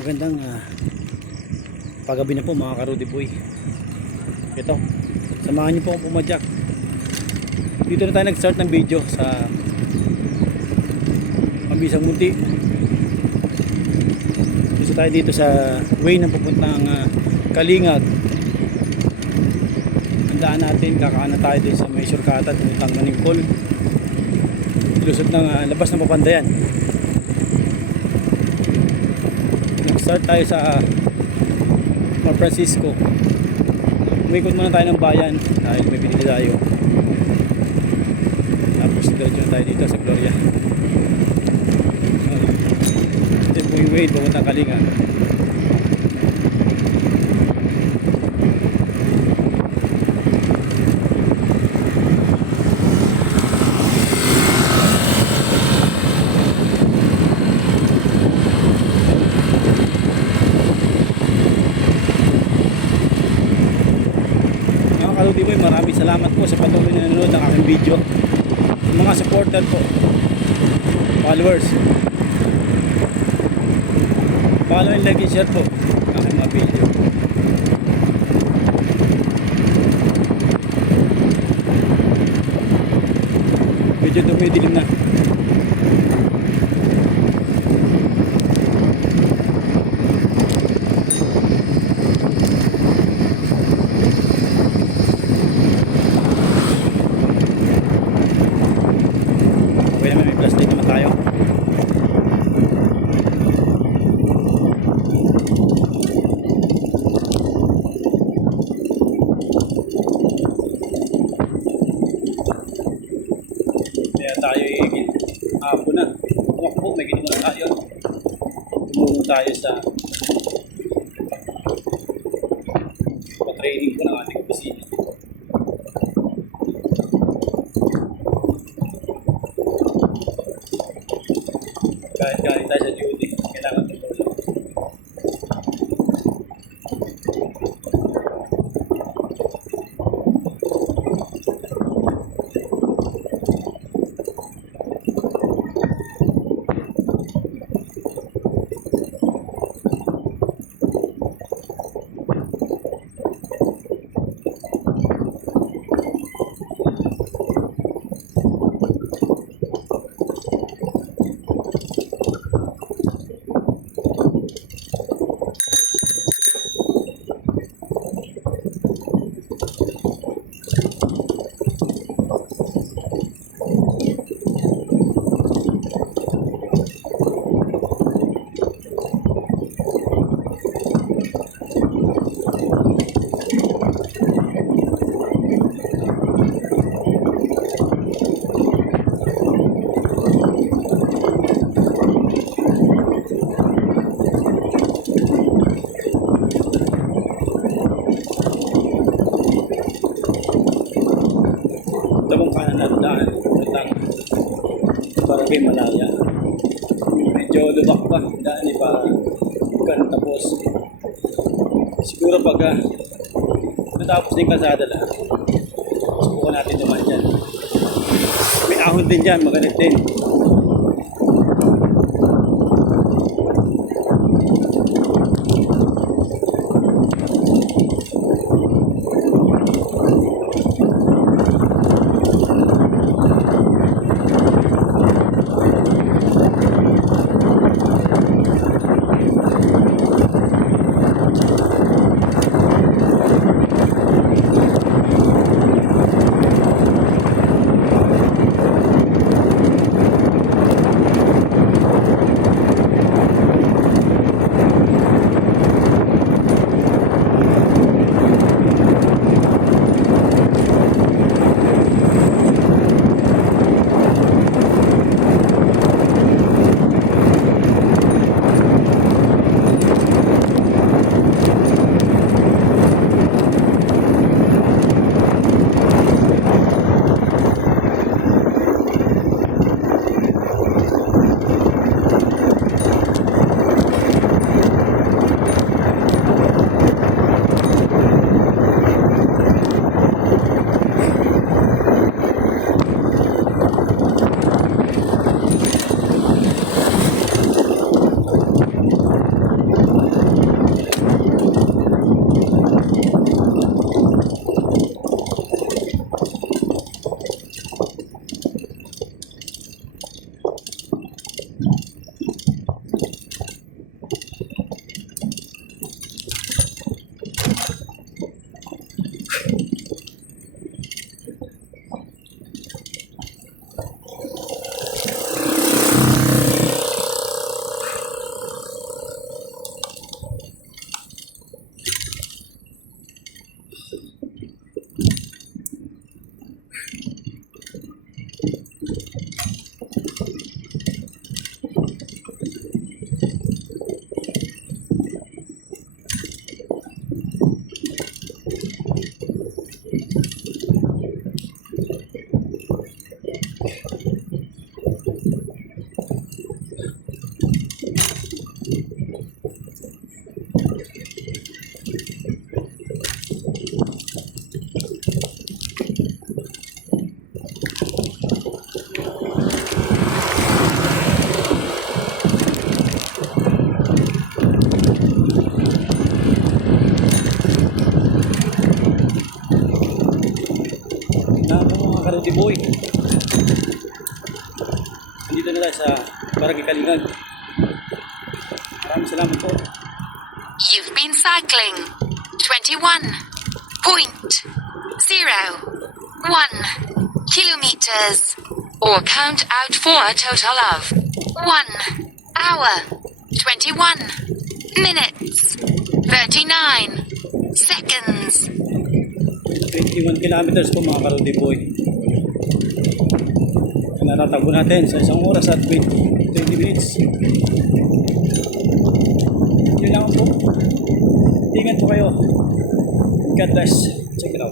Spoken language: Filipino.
Magandang paggabi na po mga ka-Rudy Boy. Ito, samahan niyo po akong pumadyak. Dito na tayo nag-start ng video sa Mabisang Munti. Gusto tayo dito sa way na pupuntang Kalingag. Handaan natin, kakaanan tayo din sa may shortcut puntang Maningkol. Lusot ng labas ng Papandayan. Nag-start tayo sa San Francisco. Umikot muna tayo ng bayan dahil may binili tayo. Tapos diretso na tayo dito sa Gloria. Ito po yung way papuntang Kalingag. Rudy Boy, maraming salamat po sa patuloy na nanonood ng aking video. Mga supporter po, followers, follow and like and share po ang aking mga video. Medyo dumidilim na. Tayo hapon na. Tumakbo, may ginawa na tayo. Tumulong tayo sa pa-training ko ng ating opisina. Kahit tayo sa duty, kailangan tumulong. Tabong kanan na daan puntang Barangay Malaya. Medyo lubak pa daan pa bukan tapos siguro pag natapos din kalsada lang subukan natin naman dyan. May ahon din dyan, magalit din. Na mga Karudi Boy. Nandito na tayo sa Barangay Kalingan. Maraming salamat po. You've been cycling 21.01 kilometers, or count out for a total of 1 hour 21 minutes 39 seconds. 21 kilometers po mga Karudi Boy. Natatakbo natin sa isang oras at 20 minutes. Yun lang po. Ingat po kayo. God bless. Check it out.